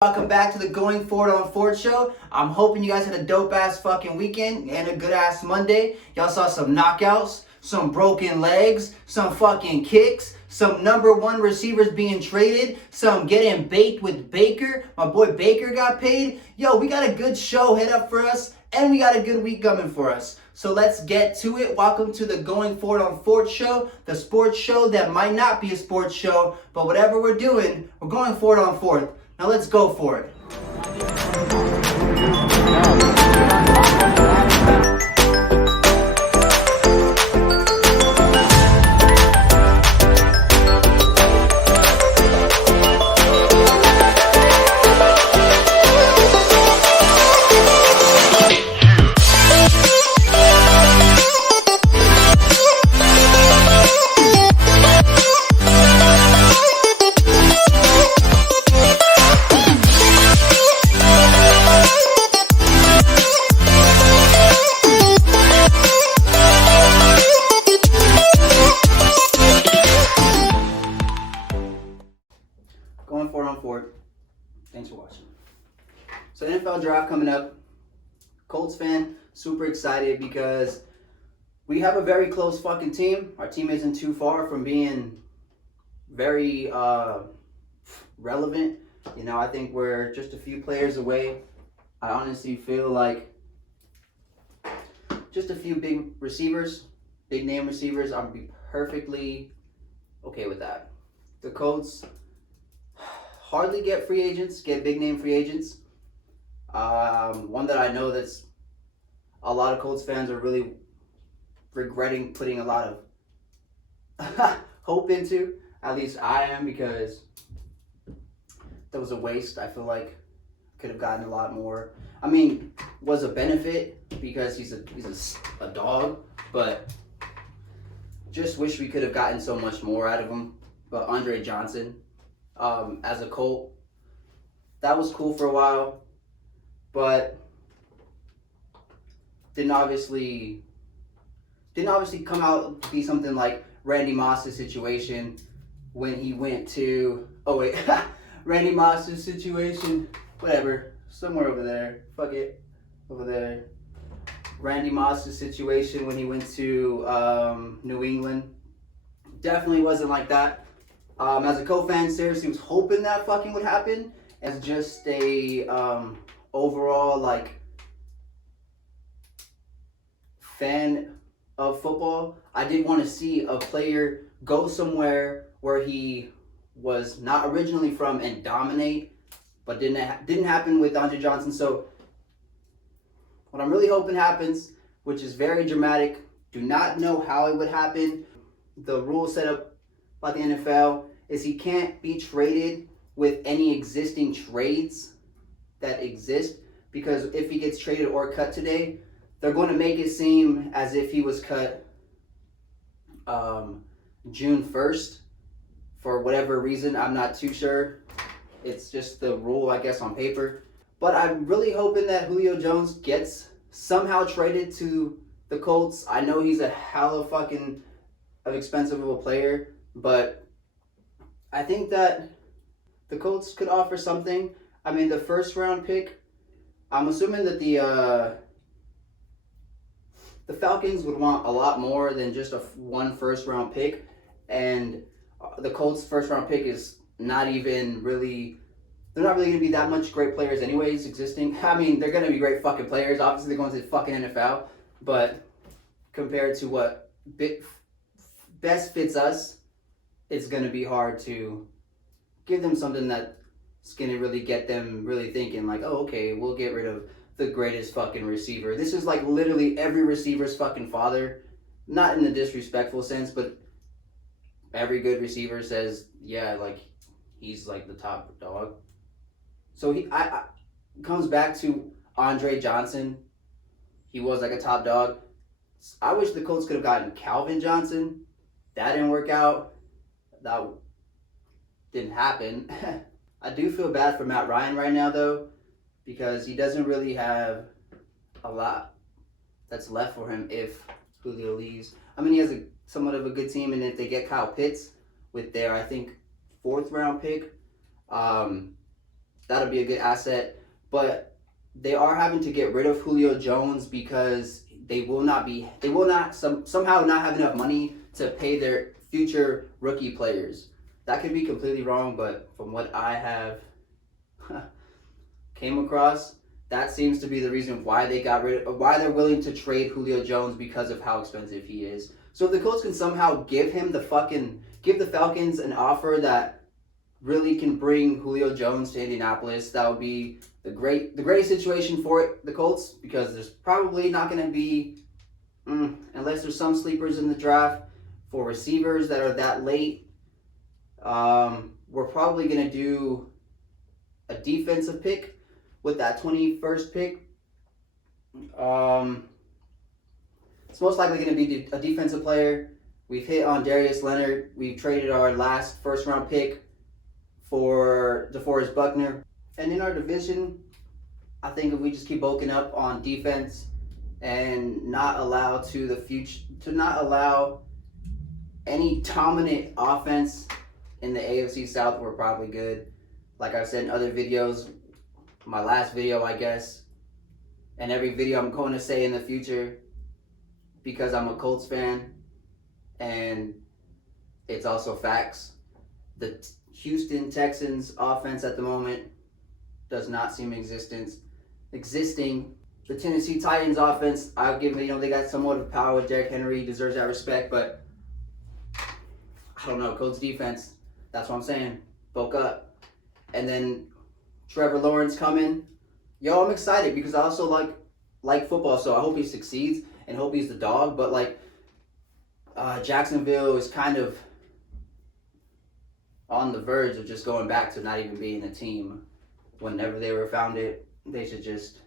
Welcome back to the Going Forward on Ford show. I'm hoping you guys had a dope ass fucking weekend and a good ass Monday. Y'all saw some knockouts, some broken legs, some fucking kicks, some number one receivers being traded, some getting baked with Baker. My boy Baker got paid. Yo, we got a good show head up for us and we got a good week coming for us. So let's get to it. Welcome to the Going Forward on Ford show, the sports show that might not be a sports show, but whatever we're doing, we're going forward on fourth. Now let's go for it. Going forward on fourth. Thanks for watching. So NFL draft coming up. Colts fan, super excited because we have a very close fucking team. Our team isn't too far from being very relevant. You know, I think we're just a few players away. I honestly feel like just a few big receivers, big name receivers, I'd be perfectly okay with that. The Colts hardly get free agents, get big name free agents. One that I know that's a lot of Colts fans are really regretting putting a lot of hope into. At least I am, because that was a waste. I feel like could have gotten a lot more. I mean, was a benefit because he's a dog, but just wish we could have gotten so much more out of him. But Andre Johnson, as a Colt, that was cool for a while, but didn't obviously come out to be something like Randy Moss's situation when he went to Randy Moss's situation, whatever, somewhere over there, fuck it, over there. Randy Moss's situation when he went to New England definitely wasn't like that. As a Colts fan, seriously was hoping that fucking would happen. As just a overall like fan of football, I did want to see a player go somewhere where he was not originally from and dominate, but didn't happen with Andre Johnson. So what I'm really hoping happens, which is very dramatic, do not know how it would happen. The rule set up by the NFL is he can't be traded with any existing trades that exist, because if he gets traded or cut today, they're going to make it seem as if he was cut June 1st for whatever reason. I'm not too sure. It's just the rule, I guess, on paper. But I'm really hoping that Julio Jones gets somehow traded to the Colts. I know he's a hella fucking expensive of a player, but I think that the Colts could offer something. I mean, the first round pick, I'm assuming that the Falcons would want a lot more than just one first round pick, and the Colts first round pick is not even really, they're not really going to be that much great players anyways existing. I mean, they're going to be great fucking players. Obviously, they're going to the fucking NFL, but compared to what best fits us, it's going to be hard to give them something that's going to really get them really thinking like, oh, okay, we'll get rid of the greatest fucking receiver. This is like literally every receiver's fucking father. Not in the disrespectful sense, but every good receiver says, yeah, like, he's like the top dog. So I comes back to Andre Johnson. He was like a top dog. I wish the Colts could have gotten Calvin Johnson. That didn't work out. That didn't happen. I do feel bad for Matt Ryan right now, though, because he doesn't really have a lot that's left for him if Julio leaves. I mean, he has somewhat of a good team, and if they get Kyle Pitts with their, I think, 4th round pick, That'll be a good asset. But they are having to get rid of Julio Jones because they will not somehow not have enough money to pay their future rookie players. That could be completely wrong, but from what I have came across, that seems to be the reason why why they're willing to trade Julio Jones, because of how expensive he is. So if the Colts can somehow give the Falcons an offer that really can bring Julio Jones to Indianapolis, that would be the greatest situation for the Colts, because there's probably not going to be, unless there's some sleepers in the draft for receivers that are that late. We're probably going to do a defensive pick with that 21st pick. It's most likely going to be a defensive player. We've hit on Darius Leonard. We've traded our last first-round pick for DeForest Buckner. And in our division, I think if we just keep bulking up on defense and not allow any dominant offense in the AFC South, we're probably good. Like I've said in other videos, my last video, I guess, and every video I'm going to say in the future, because I'm a Colts fan, and it's also facts. The Houston Texans offense at the moment does not seem existing. The Tennessee Titans offense, I'll give them, they got somewhat of power with Derrick Henry, deserves that respect, but I don't know, Colts defense, that's what I'm saying. Bulk up. And then Trevor Lawrence coming. Yo, I'm excited because I also like football, so I hope he succeeds and hope he's the dog. But Jacksonville is kind of on the verge of just going back to not even being a team. Whenever they were founded, they should just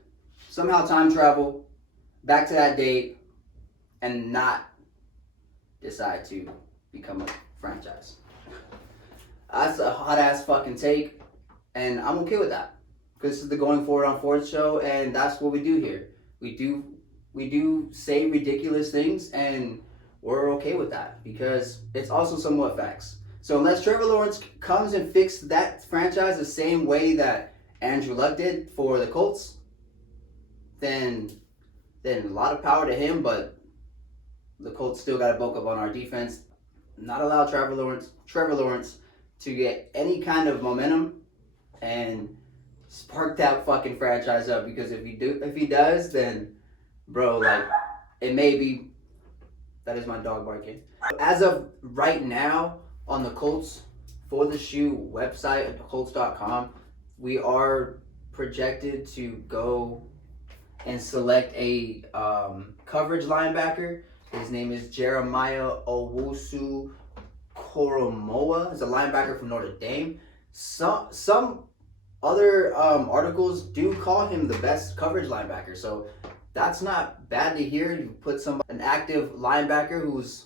somehow time travel back to that date and not decide to become a franchise. That's a hot ass fucking take, and I'm okay with that. Because this is the Going Forward on Fourth show, and that's what we do here. We do say ridiculous things, and we're okay with that because it's also somewhat facts. So unless Trevor Lawrence comes and fixes that franchise the same way that Andrew Luck did for the Colts, then a lot of power to him, but the Colts still got to bulk up on our defense. Not allow Trevor Lawrence to get any kind of momentum and spark that fucking franchise up, because if he does, then bro, it may be, that is my dog barking. As of right now on the Colts For the Shoe website at Colts.com, we are projected to go and select a coverage linebacker. His name is Jeremiah Owusu Koromoa. He's a linebacker from Notre Dame. Some other articles do call him the best coverage linebacker, so that's not bad to hear. You put an active linebacker who's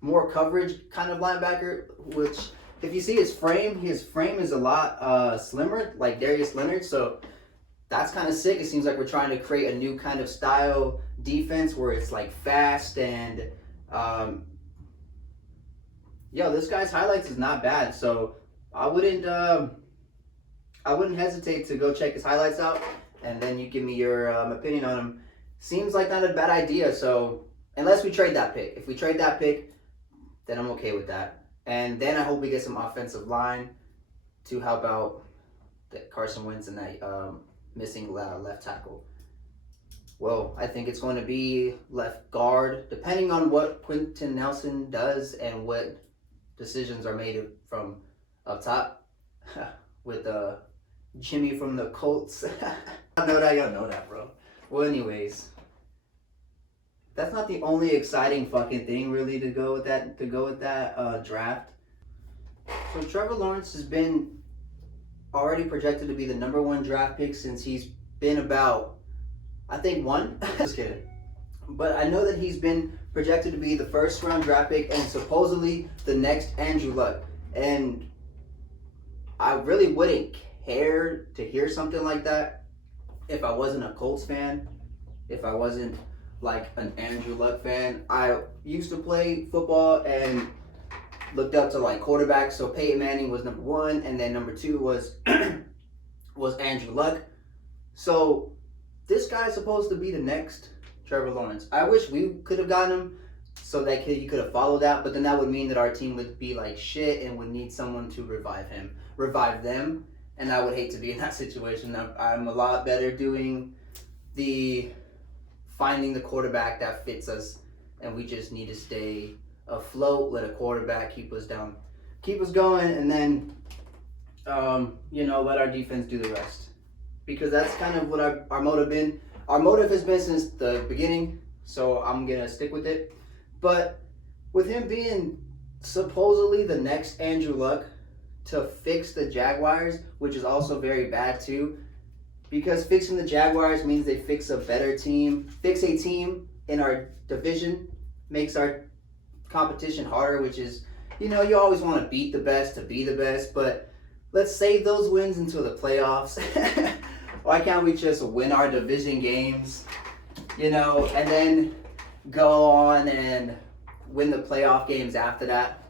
more coverage kind of linebacker, which if you see his frame is a lot slimmer, like Darius Leonard, so that's kind of sick. It seems like we're trying to create a new kind of style defense where it's like fast and this guy's highlights is not bad, so I wouldn't hesitate to go check his highlights out, and then you give me your opinion on him. Seems like not a bad idea, so unless we trade that pick. If we trade that pick, then I'm okay with that. And then I hope we get some offensive line to help out Carson Wentz and that missing left tackle. Well, I think it's going to be left guard, depending on what Quentin Nelson does and what decisions are made from up top with Jimmy from the Colts. I know that, bro. Well, anyways, that's not the only exciting fucking thing really to go with that draft. So Trevor Lawrence has been already projected to be the number 1 draft pick since he's been about, I think, 1. Just kidding. But I know that he's been projected to be the first round draft pick and supposedly the next Andrew Luck. And I really wouldn't care to hear something like that if I wasn't a Colts fan, if I wasn't like an Andrew Luck fan. I used to play football and looked up to like quarterbacks. So Peyton Manning was number 1, and then number 2 was was Andrew Luck. So this guy's supposed to be the next Trevor Lawrence. I wish we could have gotten him so that he could have followed that, but then that would mean that our team would be like shit and would need someone to revive them, and I would hate to be in that situation. I'm a lot better doing finding the quarterback that fits us, and we just need to stay afloat, let a quarterback keep us going, and then let our defense do the rest. Because that's kind of what our motive has been since the beginning, so I'm gonna stick with it. But with him being supposedly the next Andrew Luck to fix the Jaguars, which is also very bad too, because fixing the Jaguars means they fix a better team, fix a team in our division, makes our competition harder, which is, you always want to beat the best to be the best, but let's save those wins until the playoffs. Why can't we just win our division games, and then go on and win the playoff games after that?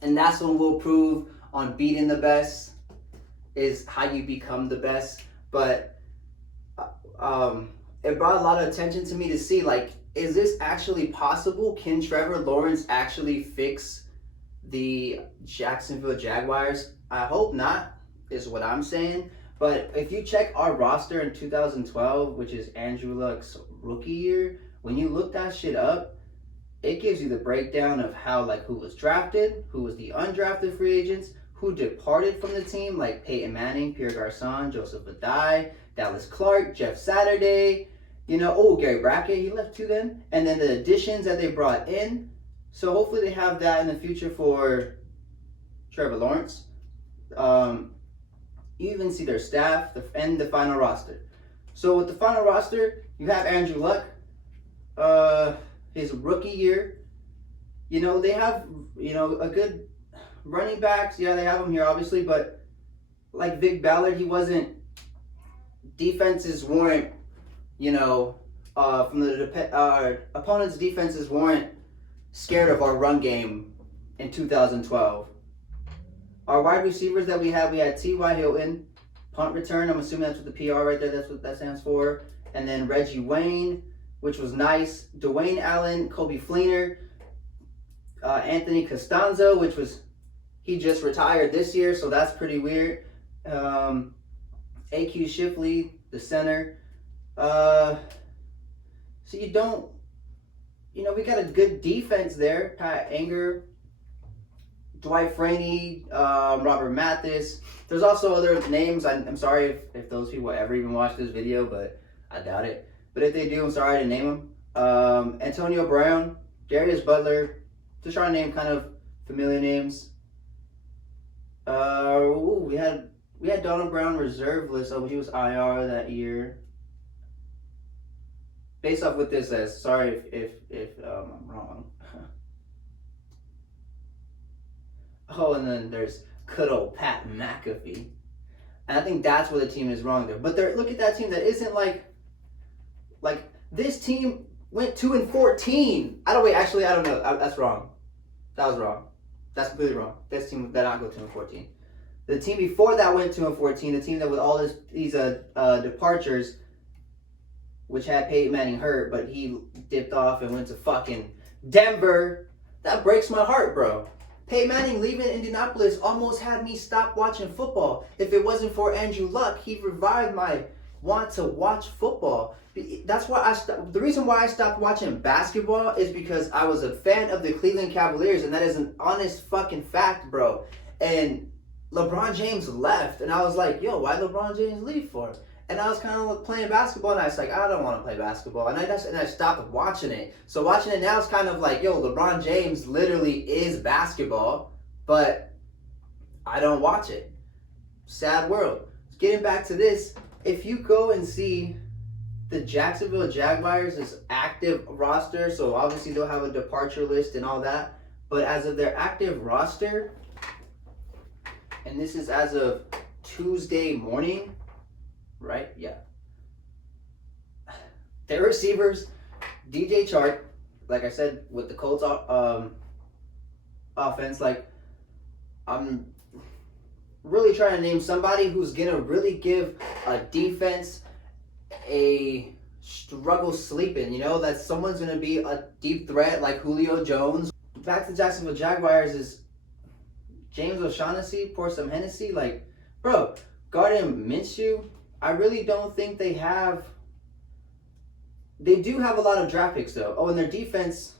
And that's when we'll prove on beating the best is how you become the best. But it brought a lot of attention to me to see, like, is this actually possible? Can Trevor Lawrence actually fix the Jacksonville Jaguars? I hope not, is what I'm saying. But if you check our roster in 2012, which is Andrew Luck's rookie year, when you look that shit up, it gives you the breakdown of how, like, who was drafted, who was the undrafted free agents, who departed from the team, like Peyton Manning, Pierre Garçon, Joseph Addai, Dallas Clark, Jeff Saturday, Gary Brackett, he left too then. And then the additions that they brought in. So hopefully they have that in the future for Trevor Lawrence. You even see their staff and the final roster. So with the final roster, you have Andrew Luck, his rookie year. They have, a good running backs. Yeah, they have him here, obviously, but like Vic Ballard, defenses weren't, from the opponent's defenses weren't scared of our run game in 2012. Our wide receivers that we had T.Y. Hilton, punt return. I'm assuming that's what the PR right there, that's what that stands for. And then Reggie Wayne, which was nice. Dwayne Allen, Coby Fleener, Anthony Costanzo, he just retired this year, so that's pretty weird. A.Q. Shipley, the center. So we got a good defense there. Pat Anger, Dwight Freeney, Robert Mathis. There's also other names. I'm sorry if those people ever even watch this video, but I doubt it. But if they do, I'm sorry I didn't name them. Antonio Brown, Darius Butler. Just trying to name kind of familiar names. We had Donald Brown reserve list. Oh, he was IR that year. Based off what this says, sorry if I'm wrong. Oh, and then there's good old Pat McAfee. And I think that's where the team is wrong there. But look at that team that isn't like this team went 2-14. I don't know. That's wrong. That was wrong. That's completely wrong. This team did not go 2-14. The team before that went 2-14. The team that with all these departures, which had Peyton Manning hurt, but he dipped off and went to fucking Denver. That breaks my heart, bro. Peyton Manning leaving Indianapolis almost had me stop watching football. If it wasn't for Andrew Luck, he revived my want to watch football. That's why the reason why I stopped watching basketball is because I was a fan of the Cleveland Cavaliers, and that is an honest fucking fact, bro. And LeBron James left, and I was like, yo, why LeBron James leave for? And I was kind of playing basketball, and I was like, I don't want to play basketball. And I stopped watching it. So watching it now is kind of like, yo, LeBron James literally is basketball, but I don't watch it. Sad world. Getting back to this, if you go and see the Jacksonville Jaguars' active roster, so obviously they'll have a departure list and all that, but as of their active roster, and this is as of Tuesday morning, right? Yeah. Their receivers, DJ Chark, like I said, with the Colts offense, like, really trying to name somebody who's gonna really give a defense a struggle sleeping. You know, that someone's gonna be a deep threat like Julio Jones. Back to Jacksonville Jaguars is James O'Shaughnessy, pour some Hennessy. Like, bro, Gardner Minshew, I really don't think they have. They do have a lot of draft picks though. Oh, and their defense.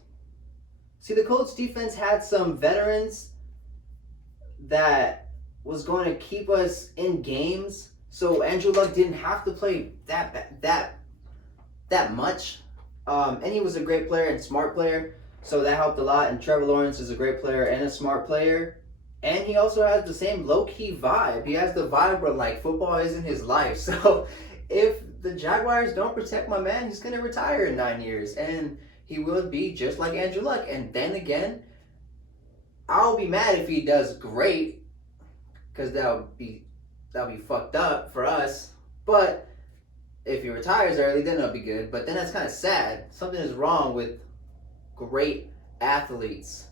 See, the Colts defense had some veterans that was going to keep us in games. So Andrew Luck didn't have to play that much. And he was a great player and smart player. So that helped a lot. And Trevor Lawrence is a great player and a smart player. And he also has the same low-key vibe. He has the vibe where, like, football isn't his life. So if the Jaguars don't protect my man, he's going to retire in 9 years. And he will be just like Andrew Luck. And then again, I'll be mad if he does great, because that'll be fucked up for us. But if he retires early, then it'll be good. But then that's kind of sad. Something is wrong with great athletes.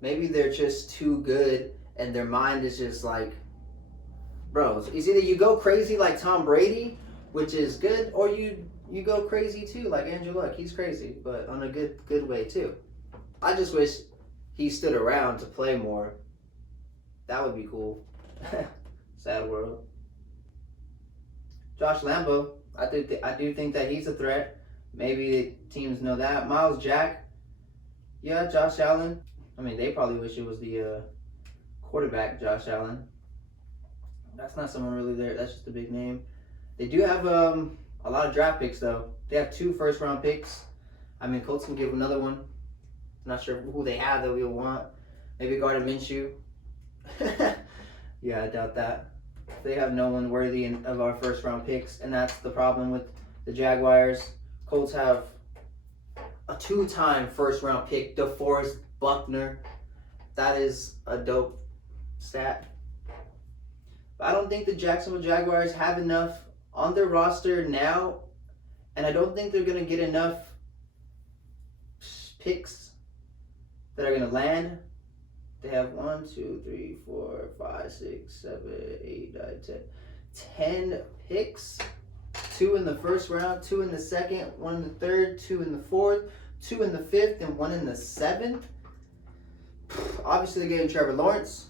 Maybe they're just too good and their mind is just like, bro, it's either you go crazy like Tom Brady, which is good, or you go crazy too like Andrew Luck. He's crazy, but on a good way too. I just wish he stood around to play more. That would be cool. Sad world. Josh Lambo, I do think that he's a threat. Maybe teams know that. Miles Jack, yeah, Josh Allen. I mean, they probably wish it was the quarterback, Josh Allen. That's not someone really there. That's just a big name. They do have a lot of draft picks, though. They have 2 first-round picks. I mean, Colts can give another one. Not sure who they have that we'll want. Maybe Gardner Minshew. Yeah, I doubt that. They have no one worthy of our first-round picks, and that's the problem with the Jaguars. Colts have a 2-time first-round pick, DeForest Buckner. That is a dope stat. But I don't think the Jacksonville Jaguars have enough on their roster now, and I don't think they're going to get enough picks that are going to land. They have 1, 2, 3, 4, 5, 6, 7, 8, 9, 10 picks. 2 in the first round, 2 in the second, 1 in the third, 2 in the fourth, 2 in the fifth, and 1 in the seventh. Obviously, they're getting Trevor Lawrence,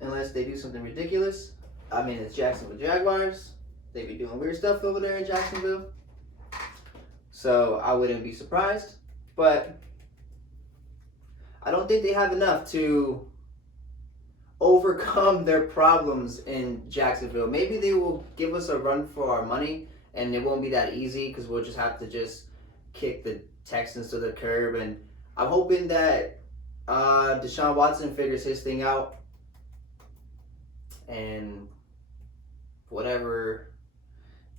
unless they do something ridiculous. I mean, it's Jacksonville Jaguars. They be doing weird stuff over there in Jacksonville. So I wouldn't be surprised. But I don't think they have enough to overcome their problems in Jacksonville. Maybe they will give us a run for our money, and it won't be that easy because we'll just have to just kick the Texans to the curb. And I'm hoping that Deshaun Watson figures his thing out, and whatever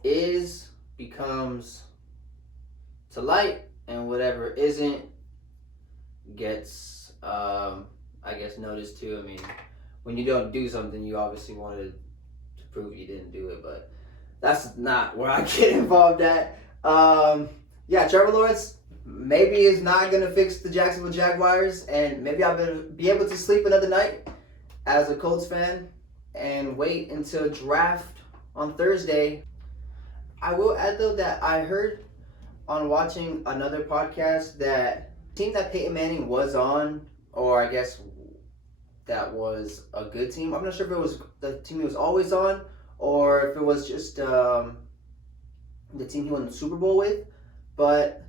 is becomes to light, and whatever isn't gets, I guess, noticed too. I mean, when you don't do something, you obviously wanted to prove you didn't do it, but that's not where I get involved at. Yeah, Trevor Lawrence maybe is not going to fix the Jacksonville Jaguars, and maybe I'll be able to sleep another night as a Colts fan and wait until draft on Thursday. I will add, though, that I heard on watching another podcast that the team that Peyton Manning was on, or I guess that was a good team. I'm not sure if it was the team he was always on, or if it was just the team he won the Super Bowl with. But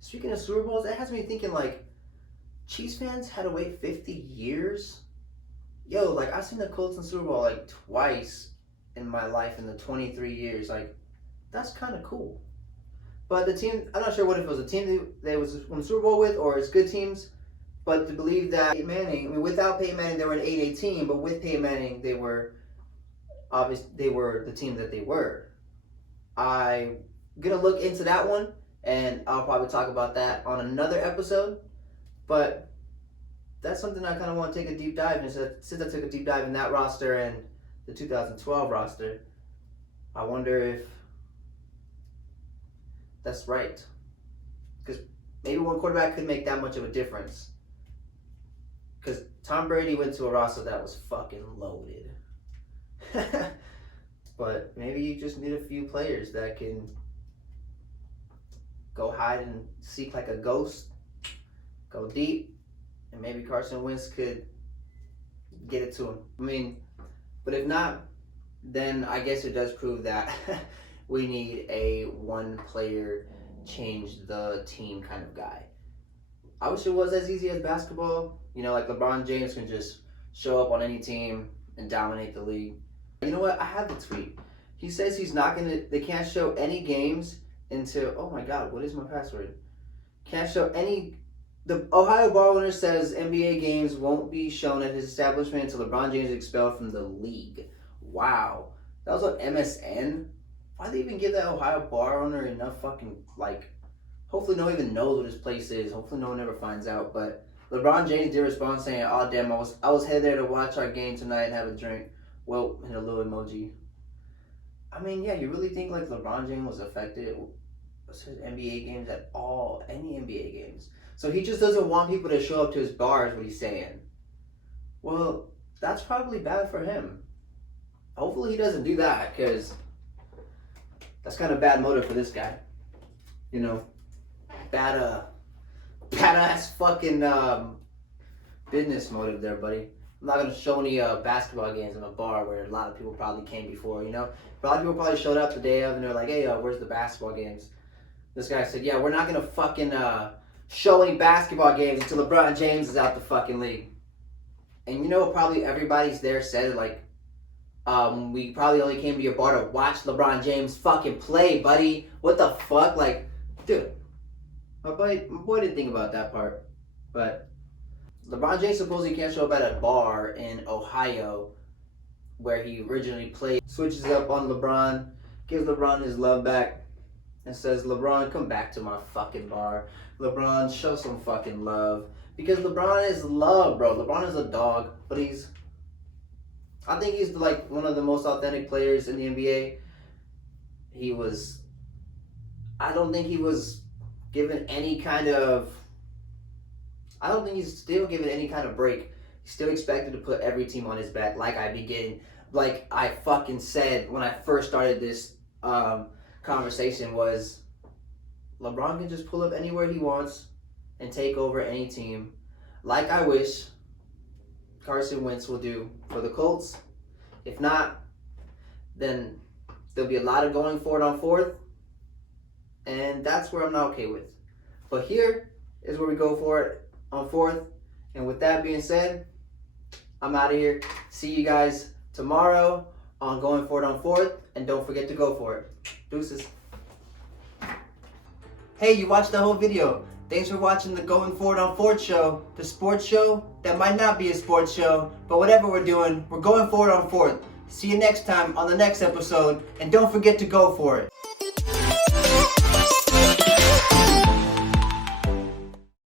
speaking of Super Bowls, that has me thinking, like, Chiefs fans had to wait 50 years? Yo, like, I've seen the Colts in Super Bowl, like, twice in my life in the 23 years. Like, that's kind of cool. But the team, I'm not sure what if it was a team they was won the Super Bowl with, or it's good teams. But to believe that Peyton Manning, I mean, without Peyton Manning, they were an 8-8 team, but with Peyton Manning, they were the team that they were. I'm going to look into that one, and I'll probably talk about that on another episode. But that's something I kind of want to take a deep dive in. Since I took a deep dive in that roster and the 2012 roster, I wonder if that's right. Because maybe one quarterback could make that much of a difference. Because Tom Brady went to a roster that was fucking loaded. But maybe you just need a few players that can go hide and seek like a ghost, go deep, and maybe Carson Wentz could get it to him. I mean, but if not, then I guess it does prove that we need a one player change the team kind of guy. I wish it was as easy as basketball. You know, like LeBron James can just show up on any team and dominate the league. You know what? I have the tweet. He says he's not they can't show any games until, oh my God, what is my password? Can't show any, the Ohio bar owner says NBA games won't be shown at his establishment until LeBron James is expelled from the league. Wow. That was on MSN? Why'd they even give that Ohio bar owner enough fucking, like, hopefully no one even knows what his place is. Hopefully no one ever finds out. But LeBron James did respond saying, oh damn, I was headed there to watch our game tonight and have a drink. Well, and a little emoji. I mean, yeah, you really think like LeBron James was affected with his NBA games at all? Any NBA games? So he just doesn't want people to show up to his bar is what he's saying. Well, that's probably bad for him. Hopefully he doesn't do that, because that's kind of bad motive for this guy. You know, badass fucking business motive there, buddy. I'm not gonna show any basketball games in a bar where a lot of people probably came before, you know? A lot of people probably showed up the day of and they're like, hey, where's the basketball games? This guy said, yeah, we're not gonna fucking show any basketball games until LeBron James is out the fucking league. And you know, probably everybody's there said, like, we probably only came to your bar to watch LeBron James fucking play, buddy. What the fuck? Like, dude, my boy didn't think about that part. But LeBron James supposedly can't show up at a bar in Ohio where he originally played. Switches up on LeBron, gives LeBron his love back, and says, LeBron, come back to my fucking bar. LeBron, show some fucking love. Because LeBron is love, bro. LeBron is a dog, but I think he's like one of the most authentic players in the NBA. I don't think he was given any kind of, I don't think he's still given any kind of break. He's still expected to put every team on his back, like I fucking said when I first started this conversation, was LeBron can just pull up anywhere he wants and take over any team, like I wish Carson Wentz will do for the Colts. If not, then there'll be a lot of going for it on fourth, and that's where I'm not okay with. But here is where we go for it on fourth. And with that being said, I'm out of here. See you guys tomorrow on Going For It on Fourth, and don't forget to go for it. Deuces. Hey, you watched the whole video. Thanks for watching the Going For It on Fourth show, the sports show that might not be a sports show, but whatever we're doing, we're going for it on fourth. See you next time on the next episode, and don't forget to go for it.